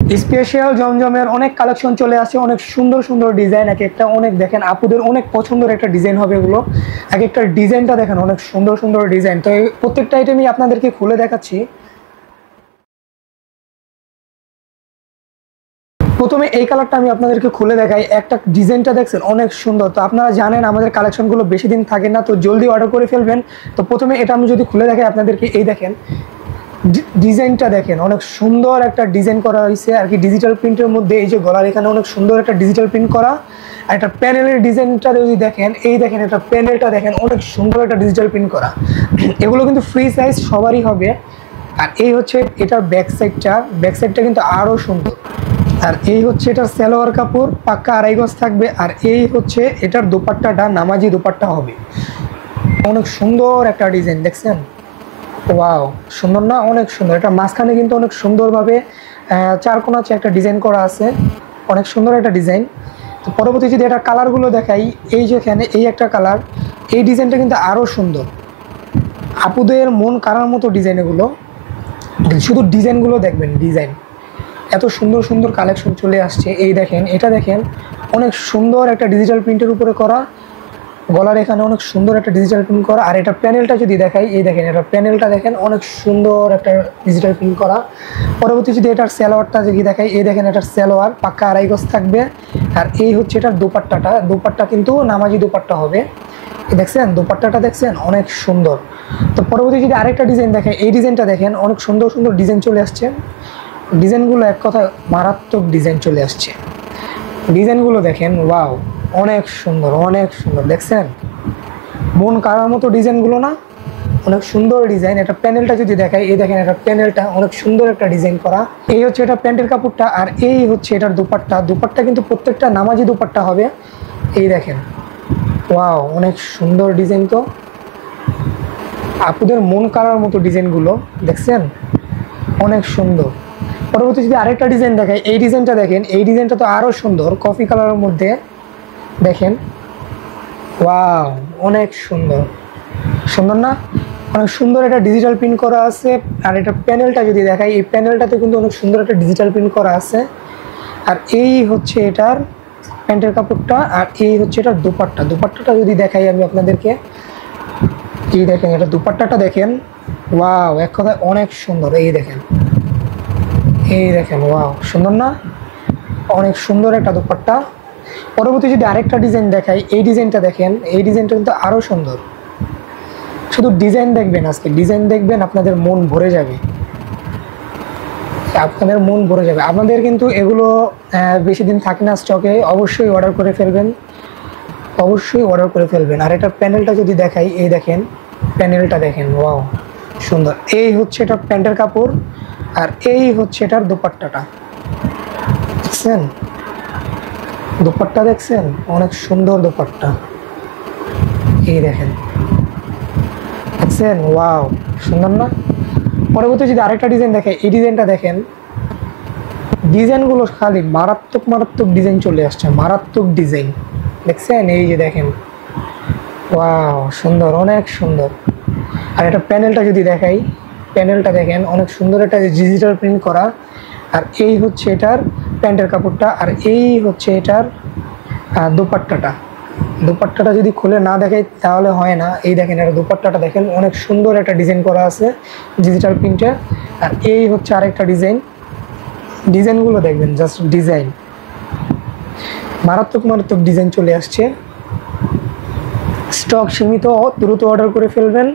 Special জমজমের অনেক collection চলে আসছে, অনেক সুন্দর সুন্দর ডিজাইন, এক একটা অনেক দেখেন আপুদের অনেক পছন্দের একটা ডিজাইন হবে এগুলো। এক একটা ডিজাইনটা দেখেন অনেক সুন্দর সুন্দর ডিজাইন। তো এই প্রত্যেকটা আইটেমই আপনাদেরকে খুলে দেখাচ্ছি। প্রথমে এই কালারটা আমি আপনাদেরকে খুলে দেখাই। একটা ডিজাইনটা দেখছেন অনেক সুন্দর। তো আপনারা জানেন আমাদের কালেকশনগুলো বেশি দিন থাকে না, তো জলদি অর্ডার করে ফেলবেন। তো প্রথমে এটা আমি যদি খুলে দেখাই আপনাদেরকে, এই দেখেন ডিজাইনটা দেখেন অনেক সুন্দর একটা ডিজাইন করা হয়েছে আর কি, ডিজিটাল প্রিন্টের মধ্যে। এই যে গলার এখানে অনেক সুন্দর একটা ডিজিটাল প্রিন্ট করা। আর একটা প্যানেলের ডিজাইনটা যদি দেখেন, এই দেখেন এটা প্যানেলটা দেখেন অনেক সুন্দর একটা ডিজিটাল প্রিন্ট করা। এগুলো কিন্তু ফ্রি সাইজ সবারই হবে। আর এই হচ্ছে এটার ব্যাক সাইডটা কিন্তু আরও সুন্দর। আর এই হচ্ছে এটার সালোয়ার কাপড়, পাক্কা 2.5 গজ থাকবে। আর এই হচ্ছে এটার দোপাট্টাটা, নামাজি দোপাট্টা হবে। অনেক সুন্দর একটা ডিজাইন দেখছেন, ওয়াও সুন্দর না? অনেক সুন্দর। এটা মাঝখানে কিন্তু অনেক সুন্দরভাবে চারকোনা একটা ডিজাইন করা আছে, অনেক সুন্দর একটা ডিজাইন। তো পরবর্তী যদি এটা কালারগুলো দেখাই, এই যেখানে এই একটা কালার, এই ডিজাইনটা কিন্তু আরও সুন্দর। আপুদের মন কাড়ার মতো ডিজাইন এগুলো, শুধু ডিজাইনগুলো দেখবেন, ডিজাইন এত সুন্দর সুন্দর কালেকশন চলে আসছে। এই দেখেন এটা দেখেন অনেক সুন্দর একটা ডিজিটাল প্রিন্টের উপরে করা, গলার এখানে অনেক সুন্দর একটা ডিজিটাল প্রিন্ট করা। আর এটা প্যানেলটা যদি দেখাই, এই দেখেন এটা প্যানেলটা দেখেন অনেক সুন্দর একটা ডিজিটাল প্রিন্ট করা। পরবর্তী যদি এটার সালোয়ারটা যদি দেখাই, এই দেখেন এটার সালোয়ার পাক্কা 2.5 গজ থাকবে। আর এই হচ্ছে এটার দোপাট্টা কিন্তু নামাজি দোপাট্টা হবে। দেখছেন দোপাট্টাটা দেখছেন অনেক সুন্দর। তো পরবর্তী যদি আরেকটা ডিজাইন দেখাই, এই ডিজাইনটা দেখেন অনেক সুন্দর সুন্দর ডিজাইন চলে আসছে। ডিজাইনগুলো এক কথায় মারাত্মক ডিজাইন চলে আসছে। ডিজাইনগুলো দেখেন, ওয়াও অনেক সুন্দর, অনেক সুন্দর। দেখছেন মন কাড়ার মতো ডিজাইনগুলো না? অনেক সুন্দর ডিজাইন। এটা প্যানেলটা যদি দেখাই, এই দেখেন এটা প্যানেলটা অনেক সুন্দর একটা ডিজাইন করা। এই হচ্ছে এটা প্যান্টের কাপড়টা। আর এই হচ্ছে এটার দোপাট্টা কিন্তু প্রত্যেকটা নামাজি দোপাট্টা হবে। এই দেখেন, ওয়াও অনেক সুন্দর ডিজাইন। তো আপুদের মন কাড়ার মতো ডিজাইনগুলো দেখছেন, অনেক সুন্দর। পরবর্তী যদি আরেকটা ডিজাইন দেখাই, এই ডিজাইনটা দেখেন, এই ডিজাইনটা তো আরও সুন্দর, কফি কালারের মধ্যে দেখেন, ওয়াও অনেক সুন্দর। সুন্দর না? অনেক সুন্দর একটা ডিজিটাল প্রিন্ট করা আছে। আর এটা প্যানেলটা যদি দেখাই, এই প্যানেলটাতে কিন্তু অনেক সুন্দর একটা ডিজিটাল প্রিন্ট করা আছে। আর এই হচ্ছে এটার প্যান্টের কাপড়টা। আর এই হচ্ছে এটার দোপাট্টাটা যদি দেখাই আমি আপনাদেরকে, এই দেখেন এটা দোপাট্টাটা দেখেন, ওয়াও এক কথায় অনেক সুন্দর। এই দেখেন ওয়াও সুন্দর না? অনেক সুন্দর একটা দোপাট্টা। পরবর্তী যদি আরেকটা ডিজাইন দেখাই, এই ডিজাইনটা দেখেন, এই ডিজাইনটা কিন্তু আরও সুন্দর। শুধু ডিজাইন দেখবেন, আজকে ডিজাইন দেখবেন আপনাদের মন ভরে যাবে, আপনাদের কিন্তু এগুলো বেশি দিন থাকে না স্টকে, অবশ্যই অর্ডার করে ফেলবেন। আর এটা প্যানেলটা যদি দেখাই, এই দেখেন প্যানেলটা দেখেন, ওয়াও সুন্দর। এই হচ্ছে এটা প্যান্টের কাপড়। আর এই হচ্ছে এটার দোপাট্টাটা দেখছেন, দোপাট্টা দেখছেন অনেক সুন্দর দোপাট্টা। এই দেখেন, ওয়াও সুন্দর না? পরবর্তী যদি আরেকটা ডিজাইন দেখে, এই ডিজাইনটা দেখেন, ডিজাইনগুলো খালি মারাত্মক ডিজাইন চলে আসছে, মারাত্মক ডিজাইন দেখছেন। এই যে দেখেন, ওয়াও সুন্দর, অনেক সুন্দর। আর এটা প্যানেলটা যদি দেখাই, প্যানেলটা দেখেন অনেক সুন্দর একটা ডিজিটাল প্রিন্ট করা। আর এই হচ্ছে এটার প্যান্টের কাপড়টা। আর এই হচ্ছে এটার দোপাট্টাটা যদি খুলে না দেখাই তাহলে হয় না। এই দেখেন এটা দোপাট্টাটা দেখেন অনেক সুন্দর একটা ডিজাইন করা আছে ডিজিটাল প্রিন্টে। আর এই হচ্ছে আরেকটা ডিজাইনগুলো দেখবেন, জাস্ট ডিজাইন মারাত্মক ডিজাইন চলে আসছে। স্টক সীমিত, দ্রুত অর্ডার করে ফেলবেন।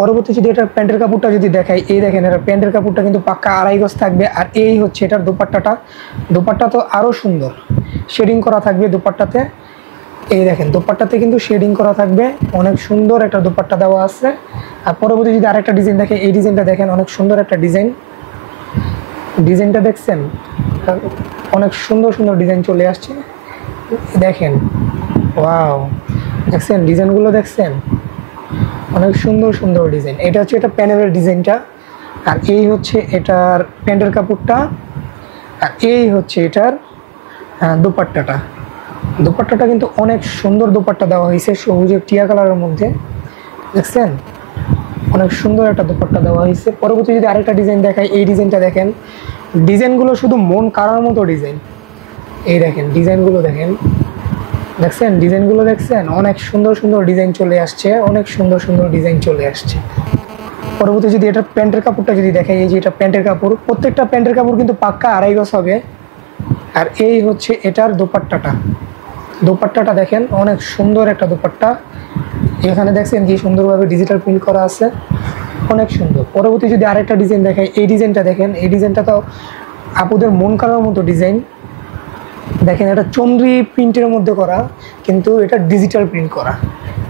পরবর্তী যদি এটার প্যান্টের কাপড়টা যদি দেখাই, এই দেখেন এটা প্যান্টের কাপড়টা কিন্তু পাক্কা 2.5 গজ থাকবে। আর এই হচ্ছে এটার দোপাট্টা তো আরও সুন্দর, শেডিং করা থাকবে দোপাট্টাতে। এই দেখেন দোপাট্টাতে কিন্তু শেডিং করা থাকবে, অনেক সুন্দর একটা দোপাট্টা দেওয়া আছে। আর পরবর্তী যদি আরেকটা ডিজাইন দেখে, এই ডিজাইনটা দেখেন অনেক সুন্দর একটা ডিজাইনটা দেখছেন, অনেক সুন্দর ডিজাইন চলে আসছে। দেখেন, ওয়াও দেখছেন ডিজাইনগুলো দেখছেন, অনেক সুন্দর ডিজাইন। এটা হচ্ছে এটা প্যানেলের ডিজাইনটা। আর এই হচ্ছে এটার প্যান্টের কাপড়টা। আর এই হচ্ছে এটার দোপাট্টাটা কিন্তু অনেক সুন্দর দোপাট্টা দেওয়া হয়েছে, সবুজের টিয়া কালারের মধ্যে দেখছেন। অনেক সুন্দর একটা দোপাট্টা দেওয়া হয়েছে। পরবর্তী যদি আরেকটা ডিজাইন দেখাই, এই ডিজাইনটা দেখেন, ডিজাইনগুলো শুধু মন কাড়ার মতো ডিজাইন। এই দেখেন ডিজাইনগুলো দেখেন, দেখছেন ডিজাইনগুলো দেখছেন, অনেক সুন্দর সুন্দর ডিজাইন চলে আসছে, অনেক সুন্দর সুন্দর ডিজাইন চলে আসছে। পরবর্তী যদি এটা প্যান্টের কাপড়টা যদি দেখাই, এই যে এটা প্যান্টের কাপড়, প্রত্যেকটা প্যান্টের কাপড় কিন্তু পাক্কা 2.5 গজ হবে। আর এই হচ্ছে এটার দোপাট্টাটা, দোপাট্টাটা দেখেন অনেক সুন্দর একটা দোপাট্টা। এখানে দেখছেন কি সুন্দরভাবে ডিজিটাল প্রিন্ট করা আছে, অনেক সুন্দর। পরবর্তী যদি আরেকটা ডিজাইন দেখাই, এই ডিজাইনটা দেখেন, এই ডিজাইনটা তো আপুদের মন কাড়ার মতো ডিজাইন। দেখেন এটা চন্দ্রী প্রিন্টের মধ্যে করা, কিন্তু এটা ডিজিটাল প্রিন্ট করা,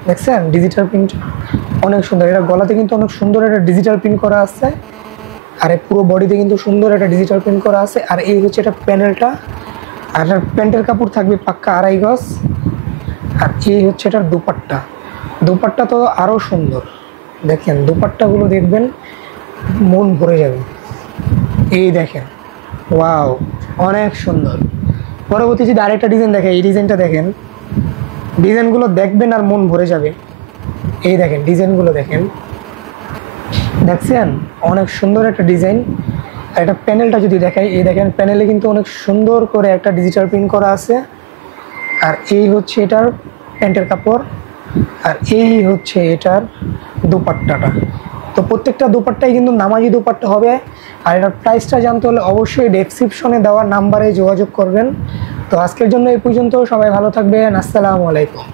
দেখছেন ডিজিটাল প্রিন্ট অনেক সুন্দর। এটা গলাতে কিন্তু অনেক সুন্দর একটা ডিজিটাল প্রিন্ট করা আছে, আর এই পুরো বডিতে কিন্তু সুন্দর একটা ডিজিটাল প্রিন্ট করা আছে। আর এই হচ্ছে এটা প্যানেলটা, আর এটার প্যান্টের কাপড় থাকবে পাক্কা 2.5 গজ। আর এই হচ্ছে এটার দোপাট্টা, দোপাট্টা তো আরও সুন্দর। দেখেন দোপাট্টাগুলো দেখবেন মন ভরে যাবে। এই দেখেন, ওয়াও, অনেক সুন্দর। পরবর্তী যদি আরেকটা ডিজাইন দেখেন, এই ডিজাইনটা দেখেন, ডিজাইনগুলো দেখবেন আর মন ভরে যাবে। এই দেখেন ডিজাইনগুলো দেখেন, দেখছেন অনেক সুন্দর একটা ডিজাইন। আর এটা প্যানেলটা যদি দেখাই, এই দেখেন প্যানেলে কিন্তু অনেক সুন্দর করে একটা ডিজিটাল প্রিন্ট করা আছে। আর এই হচ্ছে এটার প্যান্টের কাপড়, আর এই হচ্ছে এটার দোপাট্টাটা। তো প্রত্যেকটা দোপাট্টাই কিন্তু নামাজি দোপাট্টা হবে। আর এটার প্রাইসটা জানতে হলে অবশ্যই ডেসক্রিপশনে দেওয়া নাম্বারে যোগাযোগ করবেন। তো আজকের জন্য এই পর্যন্ত, সবাই ভালো থাকবেন, আসসালামু আলাইকুম।